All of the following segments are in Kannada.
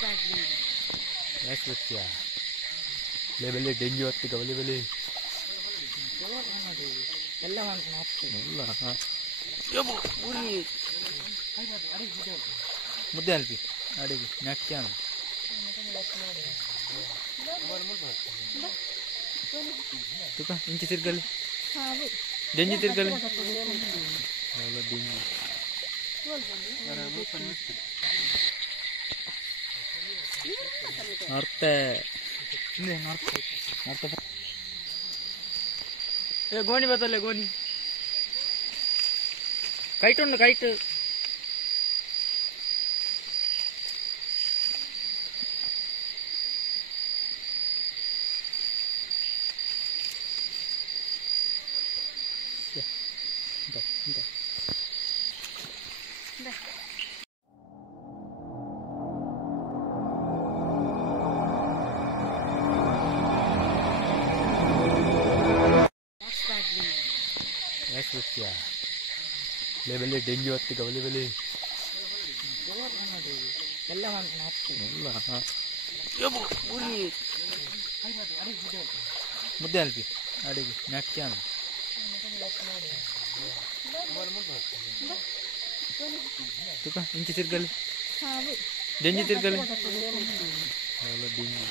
That's what ya. Level dengue waktu kau level. ಎಲ್ಲ ಮಾಡ್ಕೊಂಡು ಇಲ್ಲ ಊರಿ ಮುದ್ದೆ ಅಲ್ಪಿ ಅಡಿಗೆ ಮ್ಯಾಕ್ಯಾನ ತುಕ ಇಂಚಿ ತಿರ್ಗಲ್ಲಿ ಡೆಂಜಿ ತಿರ್ಗಲ್ಲಿ ಎಲ್ಲ ಡೆಂಜಿ ನೋಡ್ತೆ ನೋಡ್ತೆ ए गोनी बतले गोनी काइट उंड काइट ya level dengue waktu kau level ಎಲ್ಲ ಮಾಡ್ಕೊಂಡು ಇಲ್ಲ ಊರಿ ಮುದ್ದೆ ಅಲ್ಪಿ ಅಡಿಗೆ ಮ್ಯಾಕ್ಯಾನ ತುಕ ಇಂಚಿ ತಿರ್ಗಲ್ಲಿ ಡೆಂಜಿ ತಿರ್ಗಲ್ಲಿ ಎಲ್ಲ ಡೆಂಜಿ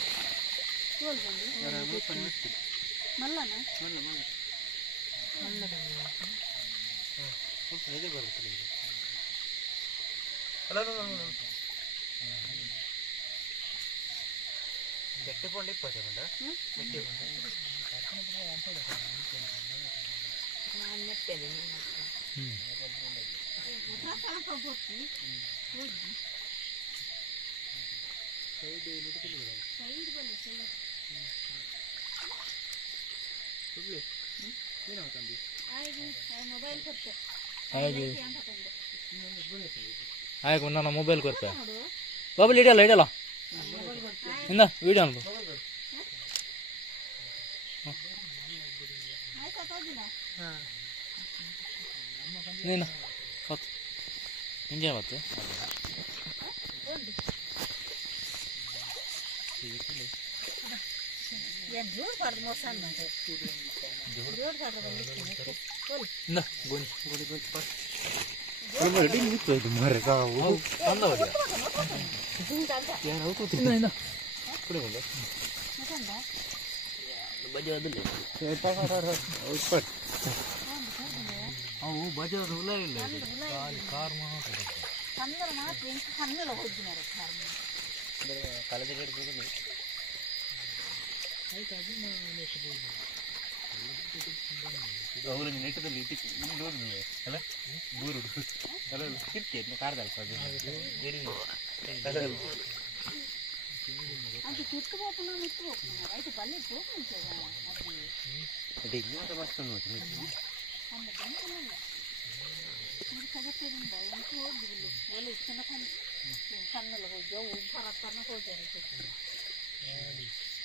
ಆಯ್ತು ನಾನು ಮೊಬೈಲ್ ಕೊಡ್ತೆ ಮೊಬೈಲ್ ಹಿಡಿಯಲ್ಲ ಹಿಡಿಯಲ್ಲ ಇನ್ನ ವಿಡಿಯೋ ಅನ್ಬೋ ನೀನು ಹಿಂಗೆ ಮತ್ತೆ ಅವು ಬಜಾರ್ ಹುಲ ಇಲ್ಲ ಕಾರ್ ಕಾಲೇಜ್ ಅವರು ನೆಟ್ಟದಲ್ಲಿ ನೋಡಿದ್ವಿ ಅಲ್ಲ ದೂರು ಅಲ್ಲ ಕಿರ್ತಿ ಕಾರ್ದಲ್ಲಿ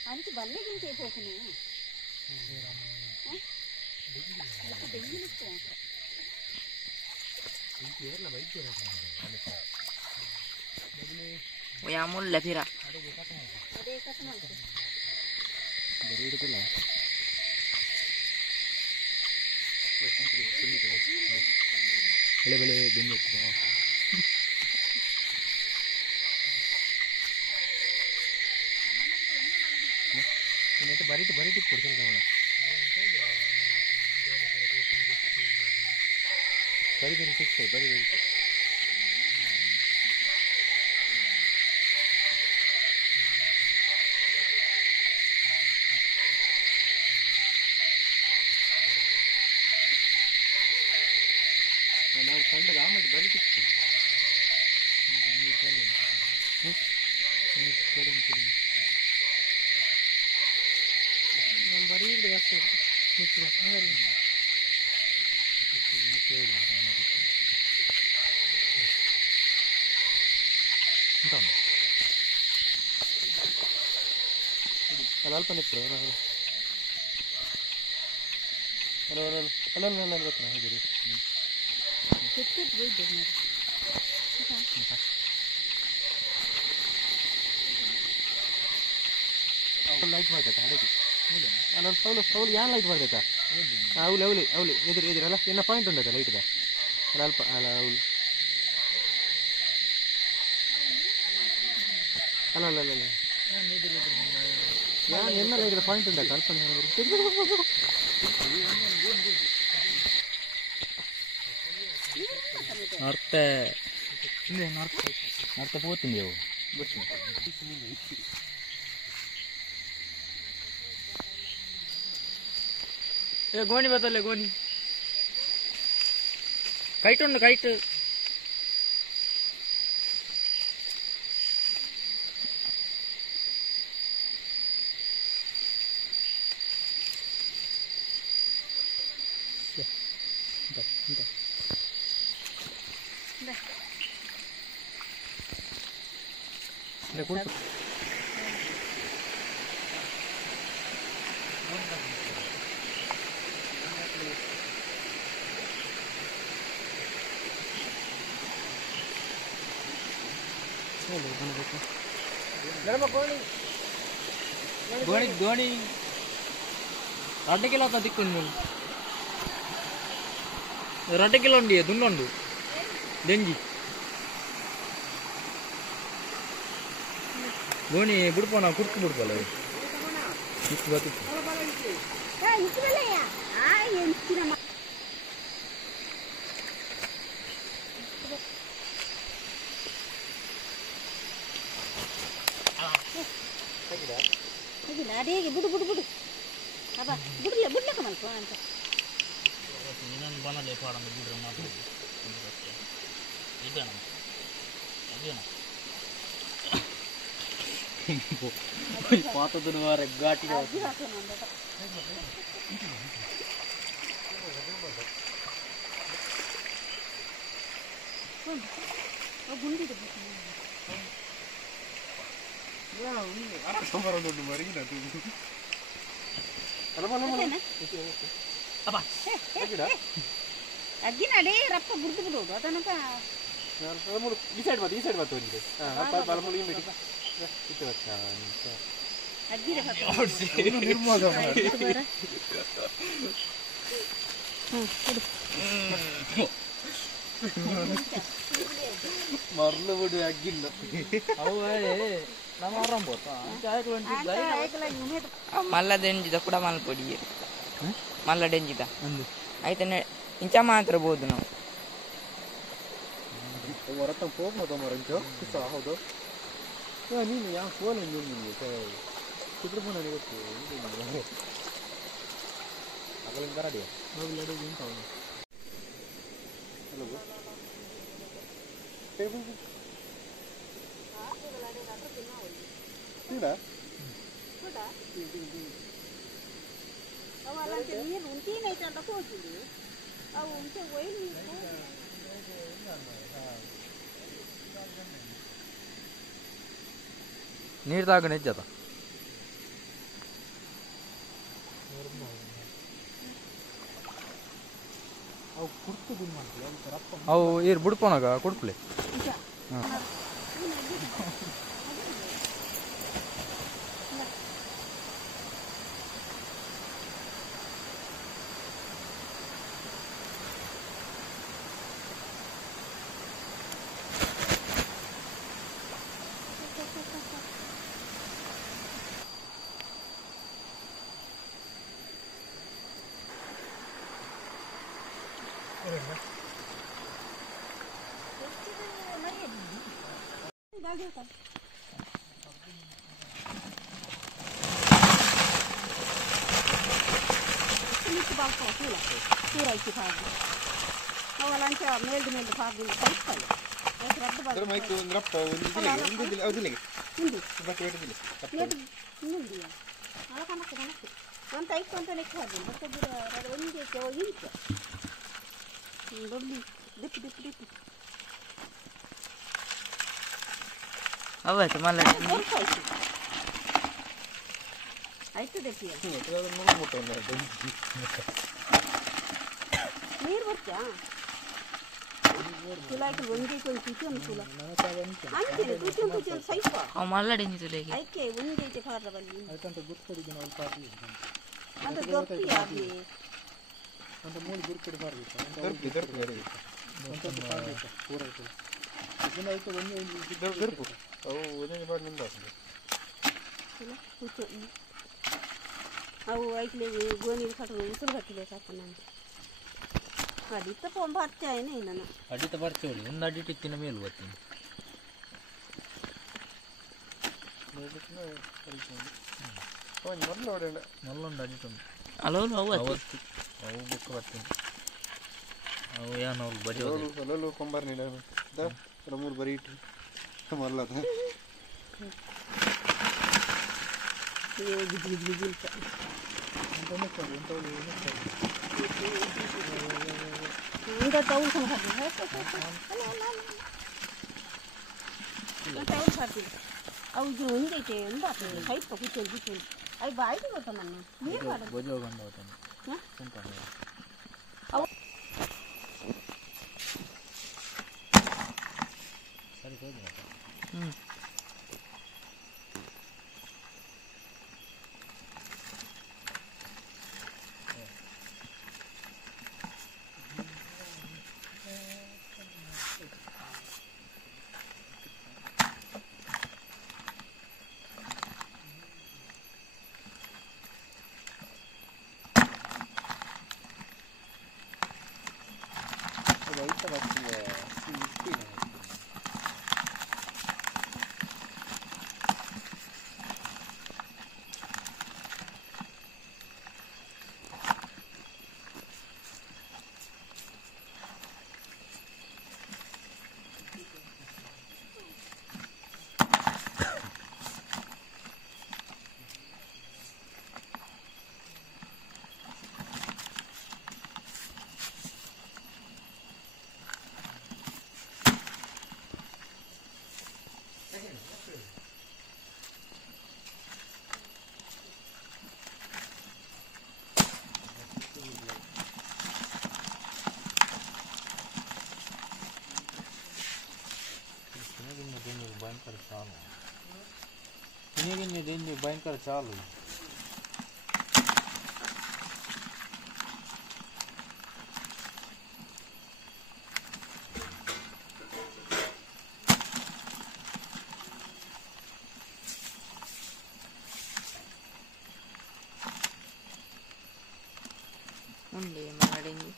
అంత బల్లెగిన చేసేసని ya mulla pira bele bingung ini bari kurang kawan bari sikse bari ನಾವು ಕೊಂಡ ಆಮೇಲೆ ಬರಿ ಸಿಕ್ತು ನೀರು ಕಲೆ ನೀರು ಕಲೆ ನಾನು ಬರೀ ಜಾಸ್ತಿ ಮುಚ್ಚು ಹಾಗೆ ಅಲ್ಪ ನಿಟ್ಟು ಅಲ್ಲ ಗೊತ್ತಾ ಹೇಗಿರಿ ಲೈಟ್ ಮಾಡ್ತೈತೆ ಅದಕ್ಕೆ ಅಲ್ಲ ಅವಳು ಯಾರು ಲೈಟ್ ಮಾಡ್ತೈತಾ ಅವಳು ಅವಳು ಅವಳು ಎದುರಲ್ಲ ಏನ ಪಾಯಿಂಟ್ ಉಂಟೈತೆ ಲೈಟ್ದ ಅಲ್ಲ ಅಲ್ಪ ಅಲ್ಲ ಅವಳು ಅಲ್ಲ ಅಲ್ಲ ಅಲ್ಲ ಯಾರು ಎಲ್ಲ ಲೈಟ್ ಪಾಯಿಂಟ್ ಉಂಟೈತೆ ಅಲ್ಪ ನಾರ್ತ್ ನಾರ್ತ್ పోతుంది ఏ గోని బతలే గోని కైట్ ఉండు కైట్ ಗೋಣಿ ಗೋಣಿ ರಡ್ಡಕಿಲೋ ದಿಕ್ಕು ರಡ್ಡಕಿಲೋ ಉಂಡಿ ದುನ್ನೊಂಡು ದೆಂಜಿ ಗೋಣಿ ಬಿಡ್ಪೋಣ ಕುಡ್ಕು ಬಿಡ್ಪಲ್ಲ ಇತ್ತು ಬತ್ತಿತ್ತು ಅದೇ ಬಿಡು ಬಿಡು ಬಿಡು ಅಬ್ಬ ಬಿಡ್ಲೆ ಬಿಡ್ಲಕ್ಕ ಮಲ್ಪ ಅಂತ ಇನ್ನೊಂದು ಬನಲೆ ಪಾಡಂದು ಬಿಡ್ರೆ ಮಾತು ಇದೇನ ಅದೇನ ಪಾತದನು ವಾರ ಘಾಟಿ ಗುಂಡಿದೆ ಅಗ್ಗಿನ ಅಡೇ ರಪ್ಪ ಬುಡ್ದು ಬಿಡೋದು ಅದನ್ನಕ ಈ ಸೈಡ್ ಬಂತು ಒಂದು ಬಲಮುಳಿಗೆ ಬಿಡಿ ಇತ್ತು ಅಗ್ಗಿರ ನಿರ್ಮೋದ ಮರಳು ಬಿಡು ಅಗ್ಗಿಲ್ಲ ಅವು ನಮ್ಮ ಆರಾಮ್ ಬೋತಾ ಮಲ್ಲ ಡೆಂಜಿದ ಕೂಡ ಮಲ್ಲ ಪೊಡಿ ಮಲ್ಲ ಡೆಂಜಿದ ಆಯ್ತು ಇಂಚ ಮಾತ್ರ ಬೋದು ನಾವು ಹೊರತ ಹೋಗ್ಬೋದು ಮರಂಚು ಹೌದು ನೀನು ಯಾವ ಫೋನ್ ನಿಮಗೆ ಚಿತ್ರಫೋನ್ ಗೊತ್ತು ಅಗಲಿಂದ ರೆಡಿ ರೆಡಿ ಉಂಟ ನೀರು ಉಂಟೇನೈತೆ ಅಂತ ಹೋಗಿದ್ವಿ ಅವು ಉಂಟೆ ಒಯ್ದು ನೀರು ತಾಗಣ ಇಜ್ಜದ ಅವು ಈರು ಬಿಡ್ಪೋನಾಗ ಕುಡ್ಪ್ಲೆ ಕೂರೈಸಿ ಪಾರ್ದು ಅವೆಲ್ಲ ಮೇಲ್ದು ಮೇಲ್ದು ಪಾರ್ದು ಕಲಿಸ್ತಾರೆ ಹಿಂದಿ ಅಲ್ಲ ಕಣಕ್ಕೆ ಕಣಕ್ಕೆ ಒಂದು ಐದು ಅಂತ ಲೆಕ್ಕ ಹಾಕಿ ಮತ್ತೆ ಒಂದೇ ಇಂಚ ದೊಡ್ಡ ದಿಪ್ಪು ದಿಪ್ಪು ದಿಪ್ಪು ಅವತ್ತು ಮಲ್ಲ ಆಯ್ತು ದಪ್ಪಿ ನೀರು ಬರ್ತಾ तुला ऐकलं वंगे कोण तुझी तुला आणखी तुझी सैफ ಅವ ಮಲ್ಲಡೆಂಜಿ ತುಲೆಗೆ ऐके वंगे फार बल्ली ಅಂತ ದೊರ್ಕಿ ಆಗಿ ಅಂತ ಮೂಲ ಗುರುಕಡೆ ಬಾರಬೇಕು ಅವು ಐಕ್ಲೆ ಗೋಣಿ ಕಟ್ಟು ಉಸುರು ಕಟ್ಟಿಲೆ ಸಾಕು ನಾನು ಅಡಿತ ಪೊಂಬ ಹಚ್ಚಾಯನೇ ನಾನು ಅಡಿತ ಬರ್ತೇವೆ ಒಂದು ಅಡಿಟ್ಟಿನ ಮೇಲೆ ಬರ್ತೀನಿ ಮಲ್ಲೊಂದು ಅಡಿಟುಂಟು ಅಲೋಲು ಅವು ಅವತ್ತು ಅವು ಬುಕ್ ಬರ್ತೀನಿ ಅವು ಏನು ಅವ್ರು ಬರೀ ಅಲ್ಲೂ ಕೊಂಬಾರ ನೀಡ ಮೂರು ಬರೀ ಇಟ್ಟು ಮಲ್ಲದ ಇಂದ ಟೌಲ್ ಸಂಘ ಟೌಲ್ ಸಾಕಿ ಅವು ಇದು ಒಂದೈತೆ ಒಂದು ಆಗ್ತದೆ ಸೈಟ್ ಕೂತ್ಕೊಂಡು ಅವು ಬಾಯ್ದು ಗೊತ್ತಾ ನನ್ನ ನೀರು ಮಾಡೋದು ಗೋಜಿ ಹೋಗಂಡು ಹೋಗ್ತಾನೆ ಅವು ಸರಿ ಹೋಗಿ ಹ್ಞೂ ಭಯಂಕರ ಚಾಲು ದಿನ ಭಯಂಕರ ಚಾಲು ఉండే మల్లడెంజి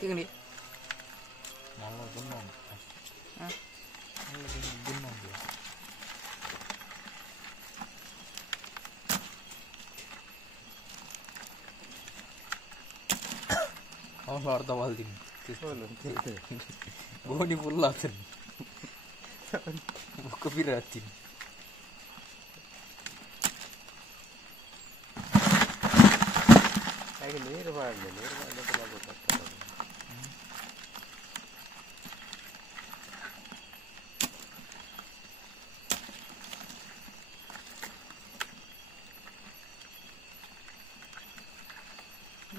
తిగండి మళ్ళీ దున్నాను మళ్ళీ దున్నాను ಅವನು ಅರ್ಧ ವಾಲ್ತೀನಿ ಗೋಣಿ ಫುಲ್ ಆಗ್ತೀನಿ ಮುಖ ಬೀರ ಹತ್ತೀನಿ ಹಾಗೆ ನೀರು ಮಾಡಲಿ ಗೊತ್ತಾಗ್ತದೆ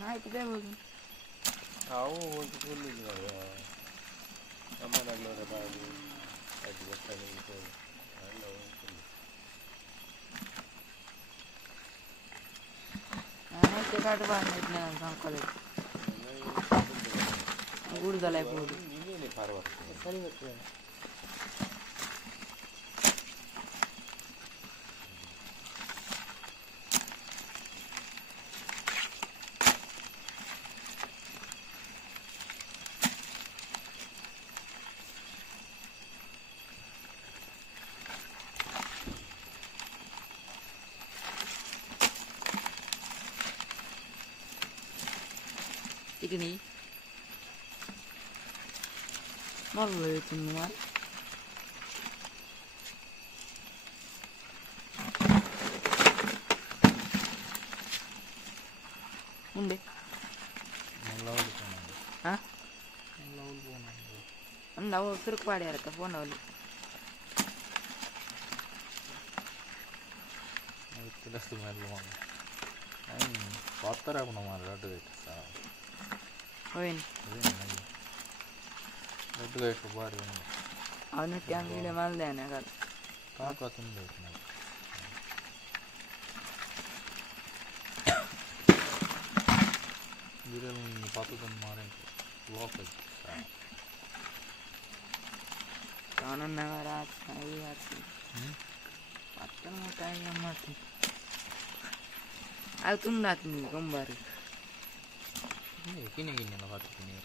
ಆಯ್ತು ಬೇಬೋದು ಅವು ಒಂದು ಫುಲ್ ಇದ್ದಾವೆ ನಮ್ಮ ನಲ್ಲೂರ ಬಾಗಿ ಅದು ಗೊತ್ತಾಗ ಎಲ್ಲ ಫುಲ್ అయితే కాటు బాగా నేను సంకోలేదు ఊరుదల అయిపోదు ನೀನೇ ಪಾರವಾಗ್ತದೆ ಸರಿ ಬರ್ತದೆ Tikini malu itu mal unde ಅಂದ ಅವು ಸುರುಕು ಪಾಡ್ಯಾರಕ್ಕ ಫೋನ್ ಅವಲ್ಲಿ Itu main luang. Kotor aku nomor road gate. ಹೋಯ್ನು Road gate ಬಾರಿ ಅವನು ಟ್ಯಾಂಗ್ ವಿಡಿಯೋ ಮಾಡ್ದೇನೆ ಆಗಲ್ಲ ಕಾಕತ್ತುಂಡು ಬಿರಲ್ ಪಾತದನ್ನು ಮಾರೆ ವಾಕ್ ಅವನನ್ನ ರಾತ್ರಿ ಪತ್ತನ ಟೈಮ್ ಮಾಡ್ತೀನಿ ಅದು ತುಂಡಾತೀನಿ ಕೊಂಬಾರಿ ಕಿನೆ ಕಿನ್ನೆಲ್ಲ ಹಾಕ್ತೀನಿ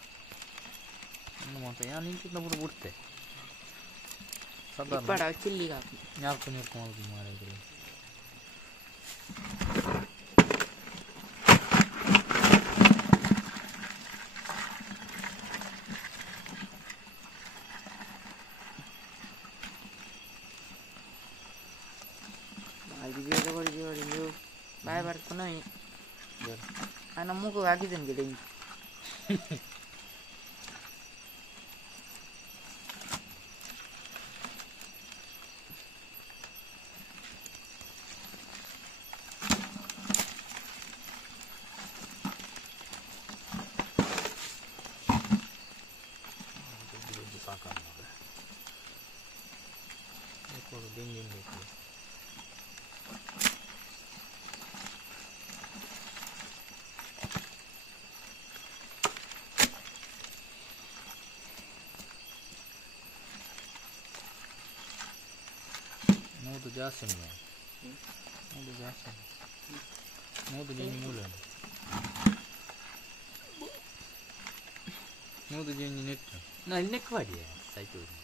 ಇನ್ನು ಮತ್ತೆ ಯಾರು ನಿಂತಿದ್ದ ಬಿಡು ಬಿಡ್ತೆ ಇಪ್ಪಡ ಚಿಲ್ಲಿಗೆ ಹಾಕಿ ಯಾಕೆ ನೀರ್ಕೊಂಡು ಮಾಡಿದ್ರಿ ಅದು ಬೇಗ ಹೊಡಿ ನೀವು ಬಾಯ್ ಬರ್ತಾನೆ ನಮ್ಮ ಮೂಗು ಹಾಕಿದ್ದೇನೆ ಗಿಡ Mudu jasin ya. Mudu jasin. Mudu jadi mulan. Mudu jadi net. Nah, ini kuat ya. Saya tuh.